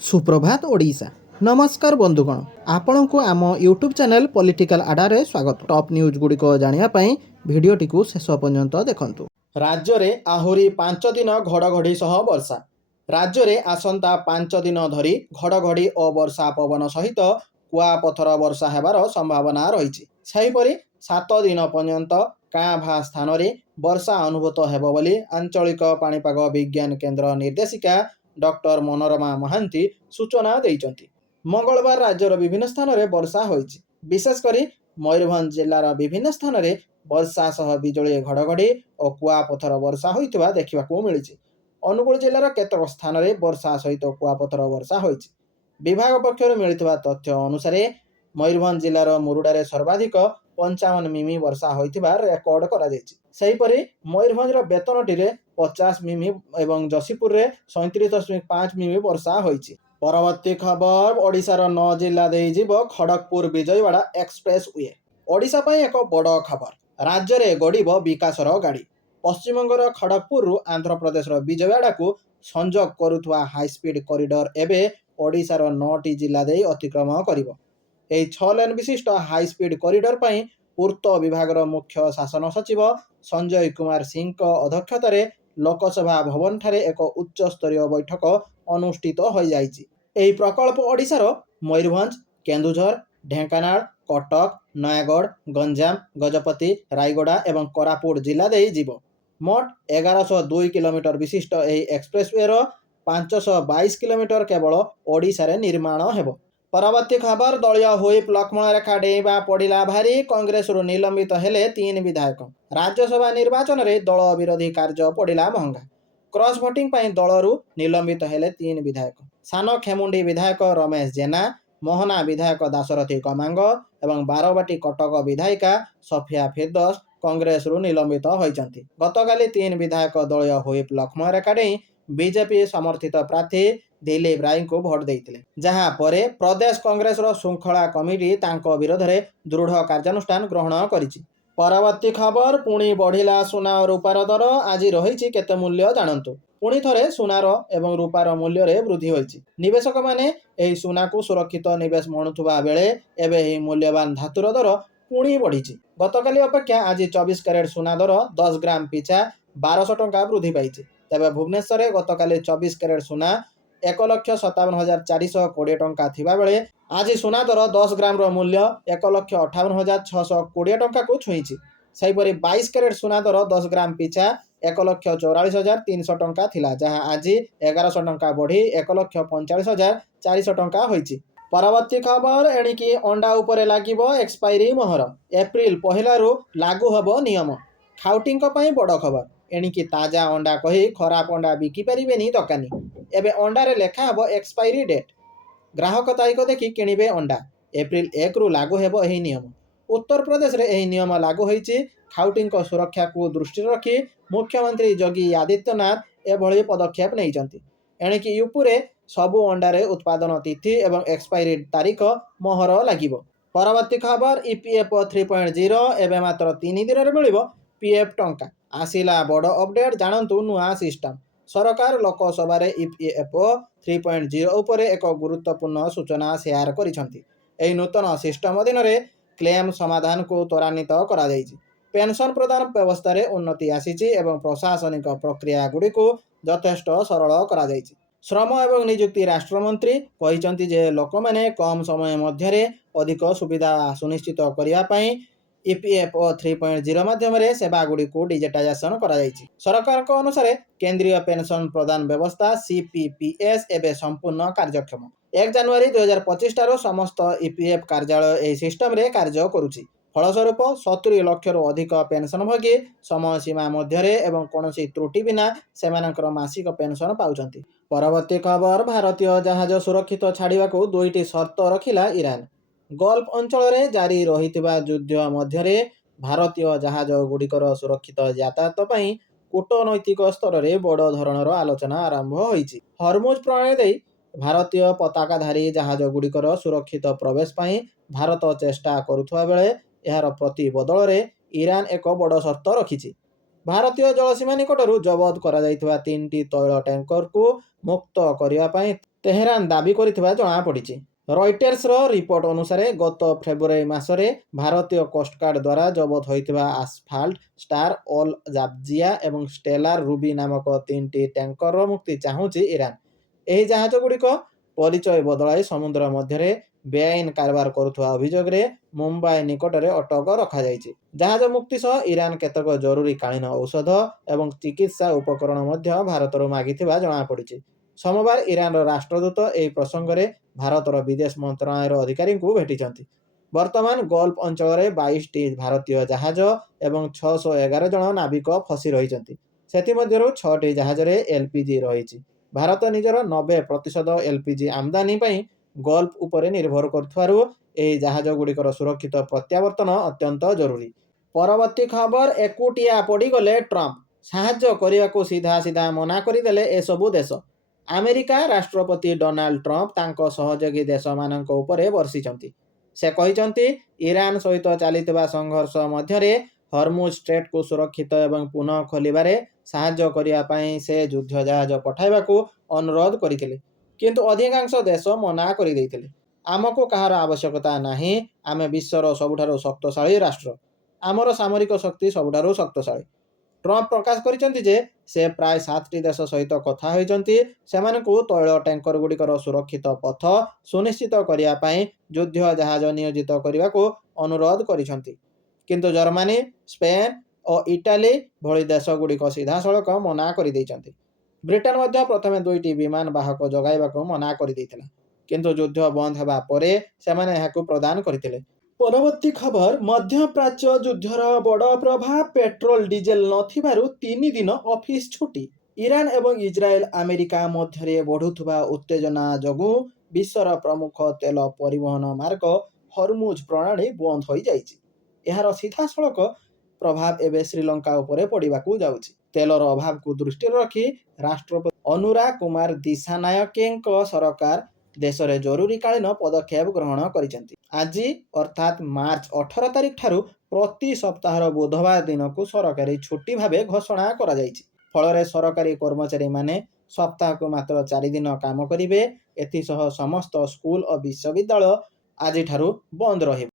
सुप्रभात ओडिशा। नमस्कार बंधुगण, आपण को आम यूट्यूब चैनल पॉलिटिकल आडारे स्वागत। टॉप न्यूज गुड़िक जानापी भिडटी को शेष पर्यंत देखंतु। राज्य में आहुरी 5 दिन घड़घड़ी सह वर्षा। राज्य में आसंता 5 दिन धरी घड़घड़ी और वर्षा पवन सहित कुआपथर वर्षा हेबार संभावना रही। सेहीपरि 7 दिन पर्यंत काँ भा स्थान में वर्षा अनुभूत हेब बोली आंचलिक पाणीपाग विज्ञान केन्द्र निर्देशिका डॉक्टर मनोरमा महांती सूचना देइचंती। मंगलवार राज्यर विभिन्न स्थान में वर्षा होइछि। विशेषकर मयूरभंज जिलार विभिन्न स्थान में वर्षा सह बिजुली घड़घड़ी और कुआपथर वर्षा होइतिबा देखिबाकू मिलिछि। अनुगुल जिलार केतक स्थान में वर्षा सहित कुआपथर वर्षा होइछि। विभाग पक्षर मिलिथिबा तथ्य अनुसार मयूरभंज जिलार मुरुडारे सर्वाधिक 55 मिमी वर्षा होइतिबा रेकर्ड करा जायछि। सेहीपरि मयूरभंजर बेतनटीरे 50 मिमी एवं जसीपुर रे 37.5 मिमी वर्षा होइछि। परवर्ती खबर ओडिशार 9 जिला देई जीव खड़गपुर विजयवाड़ा एक्सप्रेस वे। ओडिशा पई एक बड़ खबर। राज्य रे गड़िब विकासर गाड़ी। पश्चिमबंगर खड़गपुर आंध्र प्रदेश विजयवाड़ा को संजोग करुवा हाईस्पीड कॉरिडोर एबे ओडिशार 9टी जिला देई अतिक्रम करिवो। एही 6 लेन विशिष्ट हाईस्पीड कॉरिडोर पई पूर्त विभागर मुख्य शासन सचिव संजय कुमार सिंह अध्यक्षतार लोकसभा भवन ठारे एक उच्च स्तरीय बैठक अनुष्ठित हो जाइछि। एही प्रकल्प ओडिशार मयूरभंज, केन्दुझर, ढेंकानाल, कटक, नयागढ़, गंजाम, गजपति, रायगड़ा एवं कोरापुट जिला देई जीवो। मोट 1102 किलोमीटर विशिष्ट एही एक्सप्रेसवे 522 किलोमीटर केवल ओडिशा रे निर्माण हेबो। परवर्ती खबर दलीय हुईप लक्ष्मण रेखा डेइबा पड़िला भारी। कांग्रेस निलंबित हेले 3 विधायक। राज्यसभा निर्वाचन में दल विरोधी कार्य पड़िला महंगा। क्रॉस भोटिंग पाई दलरू निलंबित हेले 3 विधायक। सान खेमुंडी विधायक रमेश जेना, मोहना विधायक दाशरथी कमांग एवं बारवाटी कटक विधायिका सफिया फिरदौस कांग्रेस निलंबित होइचंती। गतकाली 3 विधायक दलीय हुईप लक्ष्मण रेखा डेई बीजेपी समर्थित प्रार्थी दिलीप राय को भोट देइतिले, जहां परे प्रदेश कांग्रेस श्रृंखला कमिटी तांको विरोध में दृढ़ कार्यानुष्ठान ग्रहण करिछि। परवर्ती खबर पुणी बढ़िला सुना और रूपार दर। आज रही केते मूल्य जानतु। पुणी थरे सुनार एवं रूपार मूल्य रे वृद्धि होइछि। निवेशक माने एही सुना को सुरक्षित निवेश मणुथुबा बेले एबे एही मूल्यवान धातुर दर पुणी बढ़िछि। गतकाली अपेक्षा आज 24 कैरेट सुना दर 10 ग्राम पिछा 1200 टंका वृद्धि पाइछि। तेबे भुवनेश्वर में गतकाली 24 कैरेट सुना 1,57,420 टंका थिबा बेले आज सुना दर 10 ग्राम रो मूल्य 1,58,620 टंका को छुईछि। सेहीपरि 22 कैरेट सुना दर 10 ग्राम पिछा 1,44,300 टंका थिला, जहां आज 1100 टंका बढ़ी 1,45,400 टंका होइछि। परवर्ती खबर एणिकी अंडा उपरे लागिबो एक्सपायरी मोहर। एप्रिल 1 रु लागू हबो नियम। खाउटिंग पई बड़ खबर। एणिकी ताजा अंडा कही खराब अंडा बिकी परिबेनी दकानी। एबे अंडारे लेखा हबो एक्सपायरी डेट। ग्राहक तारीख देखि किणिबे अंडा। एप्रिल 1 रु लागू हेबो एही नियम। उत्तर प्रदेश रे एही नियम लागू होइछि। खाउटिंग सुरक्षा को दृष्टि रखी मुख्यमंत्री योगी आदित्यनाथ एभली पदक्षेप नैचंती। एणिकी यूपी रे सबु अंडारे उत्पादन तिथि एवं एक्सपायरी तारीख मोहर लागिबो। परवर्ती खबर ईपीएफओ 3.0 एबे मात्र 3 दिन रे मिलिबो पीएफ टंका। आसिला बड़ अपडेट जानतु। नुआ सिस्टम सरकार लोकसभा रे ईपीएफओ 3.0 उपरे एक गुरुत्वपूर्ण सूचना शेयर करिसंती। एही नूतन सिस्टम अधीन रे क्लेम समाधान को त्वरान्वित करा जायछि। पेंशन प्रदान व्यवस्था रे उन्नति आसीछि एवं प्रशासनिक प्रक्रिया गुडी को यथेष्ट सरल करा जायछि। श्रम एवं नियुक्ति राष्ट्रमंत्री कहिसंती जे लोकमाने कम समय मध्यरे अधिक सुविधा सुनिश्चित करिया पई ईपीएफओ 3.0 माध्यम सेवा गुडी को डिजिटाइजेशन करा जायछि। सरकार को अनुसार केंद्रीय पेंशन प्रदान व्यवस्था सीपीपीएस एबे संपूर्ण कार्यक्षम। 1 जनवरी 2025 ठारो समस्त ईपीएफ कार्यालय एही सिस्टम रे कार्य करुछि। फलस्वरूप 70 लाख रु अधिक पेंशनभोगी समय सीमा मध्यरे एवं कौनसी त्रुटि बिना सेमानकर मासिक पेंशन पाउछंती। परवर्ती खबर भारतीय जहाज सुरक्षित छाड़िबा को 2टी शर्त रखिला ईरान। गल्फ अंचल रे जारी रहितिबा युद्ध मध्यरे भारतीय जहाज गुड़िकर सुरक्षित यातायात पई कूटनैतिक स्तर में बड़ धरणर आलोचना आरंभ होइछि। हरमुज प्रणाली देई भारतीय पताकाधारी जहाज गुड़िकर सुरक्षित प्रवेश पई भारत चेष्टा करुथुवा बेले एहार प्रति बदल रे ईरान एक बड़ शर्त रखिछि। भारतीय जलसीमा निकटरू जबत करा जाइथिबा 3टी तैल टैंकर को मुक्त करिया पई ତେହେରାନ ଦାବି କରିଥିବା ଜଣାପଡ଼ିଛି। ରୟଟର୍ସର ରିପୋର୍ଟ ଅନୁସାରେ ଗତ ଫେବୃଆରୀ ମାସରେ ଭାରତୀୟ କୋଷ୍ଟଗାର୍ଡ ଦ୍ୱାରା ଜବତ ହୋଇଥିବା ଆସଫାଲ୍ଟ, ଷ୍ଟାର, ଅଲ ଜାବଜିଆ ଏବଂ ଷ୍ଟେଲାର ରୁବି ନାମକ 3ଟି ଟ୍ୟାଙ୍କରର ମୁକ୍ତି ଚାହୁଁଛି ଇରାନ। ଏହି ଜାହାଜଗୁଡ଼ିକ ପରିଚୟ ବଦଳାଇ ସମୁଦ୍ର ମଧ୍ୟରେ ବେଆଇନ କାରବାର କରୁଥିବା ଅଭିଯୋଗରେ ମୁମ୍ବାଇ ନିକଟରେ ଅଟକ ରଖାଯାଇଛି। ଜାହାଜ ମୁକ୍ତି ସହ ଇରାନ କେତେକ ଜରୁରୀକାଳୀନ ଔଷଧ ଏବଂ ଚିକିତ୍ସା ଉପକରଣ ମଧ୍ୟ ଭାରତରୁ ମାଗିଥିବା ଜଣାପଡ଼ିଛି। ସୋମବାର ଇରାନର ରାଷ୍ଟ୍ରଦୂତ ଏହି ପ୍ରସଙ୍ଗରେ ଭାରତର ବିଦେଶ ମନ୍ତ୍ରଣାଳୟର ଅଧିକାରୀଙ୍କୁ ଭେଟିଛନ୍ତି। ବର୍ତ୍ତମାନ ଗଲ୍ଫ ଅଞ୍ଚଳରେ 22ଟି ଭାରତୀୟ ଜାହାଜ ଏବଂ 611 ଜଣ ନାବିକ ଫସି ରହିଛନ୍ତି। ସେଥିମଧ୍ୟରୁ 6ଟି ଜାହାଜରେ ଏଲପିଜି ରହିଛି। ଭାରତ ନିଜର 90% ଏଲପିଜି ଆମଦାନୀ ପାଇଁ ଗଲ୍ଫ ଉପରେ ନିର୍ଭର କରୁଥିବାରୁ ଏହି ଜାହାଜଗୁଡ଼ିକର ସୁରକ୍ଷିତ ପ୍ରତ୍ୟାବର୍ତ୍ତନ ଅତ୍ୟନ୍ତ ଜରୁରୀ। ପରବର୍ତ୍ତୀ ଖବର, ଏକୁଟିଆ ପଡ଼ିଗଲେ ଟ୍ରମ୍ପ, ସାହାଯ୍ୟ କରିବାକୁ ସିଧା ସିଧା ମନା କରିଦେଲେ ଏସବୁ ଦେଶ। ଆମେରିକା ରାଷ୍ଟ୍ରପତି ଡୋନାଲ୍ଡ ଟ୍ରମ୍ପ ତାଙ୍କ ସହଯୋଗୀ ଦେଶମାନଙ୍କ ଉପରେ ବର୍ଷିଛନ୍ତି। ସେ କହିଛନ୍ତି ଇରାନ ସହିତ ଚାଲିଥିବା ସଂଘର୍ଷ ମଧ୍ୟରେ ହରମୁଜ ଷ୍ଟ୍ରେଟ୍କୁ ସୁରକ୍ଷିତ ଏବଂ ପୁନଃ ଖୋଲିବାରେ ସାହାଯ୍ୟ କରିବା ପାଇଁ ସେ ଯୁଦ୍ଧ ଜାହାଜ ପଠାଇବାକୁ ଅନୁରୋଧ କରିଥିଲେ, କିନ୍ତୁ ଅଧିକାଂଶ ଦେଶ ମନା କରିଦେଇଥିଲେ। ଆମକୁ କାହାର ଆବଶ୍ୟକତା ନାହିଁ। ଆମେ ବିଶ୍ୱର ସବୁଠାରୁ ଶକ୍ତିଶାଳୀ ରାଷ୍ଟ୍ର। ଆମର ସାମରିକ ଶକ୍ତି ସବୁଠାରୁ ଶକ୍ତିଶାଳୀ। ଟ୍ରମ୍ପ ପ୍ରକାଶ କରିଛନ୍ତି ଯେ ସେ ପ୍ରାୟ 7ଟି ଦେଶ ସହିତ କଥା ହୋଇଛନ୍ତି ସେମାନଙ୍କୁ ତୈଳ ଟ୍ୟାଙ୍କରଗୁଡ଼ିକର ସୁରକ୍ଷିତ ପଥ ସୁନିଶ୍ଚିତ କରିବା ପାଇଁ ଯୁଦ୍ଧ ଜାହାଜ ନିୟୋଜିତ କରିବାକୁ ଅନୁରୋଧ କରିଛନ୍ତି, କିନ୍ତୁ ଜର୍ମାନୀ, ସ୍ପେନ୍ ଓ ଇଟାଲୀ ଭଳି ଦେଶଗୁଡ଼ିକ ସିଧାସଳଖ ମନା କରିଦେଇଛନ୍ତି। ବ୍ରିଟେନ ମଧ୍ୟ ପ୍ରଥମେ 2ଟି ବିମାନ ବାହକ ଯୋଗାଇବାକୁ ମନା କରିଦେଇଥିଲା, କିନ୍ତୁ ଯୁଦ୍ଧ ବନ୍ଦ ହେବା ପରେ ସେମାନେ ଏହାକୁ ପ୍ରଦାନ କରିଥିଲେ। ପରବର୍ତ୍ତୀ ଖବର, ମଧ୍ୟପ୍ରାଚ୍ୟ ଯୁଦ୍ଧର ବଡ଼ ପ୍ରଭାବ, ପେଟ୍ରୋଲ ଡିଜେଲ ନଥିବାରୁ 3 ଦିନ ଅଫିସ ଛୁଟି। ଇରାନ ଏବଂ ଇସ୍ରାଏଲ ଆମେରିକା ମଧ୍ୟରେ ବଢ଼ୁଥିବା ଉତ୍ତେଜନା ଯୋଗୁଁ ବିଶ୍ୱର ପ୍ରମୁଖ ତେଲ ପରିବହନ ମାର୍ଗ ହରମୁଜ ପ୍ରଣାଳୀ ବନ୍ଦ ହୋଇଯାଇଛି। ଏହାର ସିଧାସଳଖ ପ୍ରଭାବ ଏବେ ଶ୍ରୀଲଙ୍କା ଉପରେ ପଡ଼ିବାକୁ ଯାଉଛି। ତେଲର ଅଭାବକୁ ଦୃଷ୍ଟିରେ ରଖି ରାଷ୍ଟ୍ରପତି ଅନୁରାଗ କୁମାର ଦିସାନାୟକେଙ୍କ ସରକାର ଦେଶରେ ଜରୁରୀକାଳୀନ ପଦକ୍ଷେପ ଗ୍ରହଣ କରିଛନ୍ତି। ଆଜି ଅର୍ଥାତ୍ ମାର୍ଚ୍ଚ 18 ତାରିଖ ଠାରୁ ପ୍ରତି ସପ୍ତାହର ବୁଧବାର ଦିନକୁ ସରକାରୀ ଛୁଟି ଭାବେ ଘୋଷଣା କରାଯାଇଛି। ଫଳରେ ସରକାରୀ କର୍ମଚାରୀମାନେ ସପ୍ତାହକୁ ମାତ୍ର 4 ଦିନ କାମ କରିବେ। ଏଥିସହ ସମସ୍ତ ସ୍କୁଲ ଓ ବିଶ୍ୱବିଦ୍ୟାଳୟ ଆଜିଠାରୁ ବନ୍ଦ ରହିବ।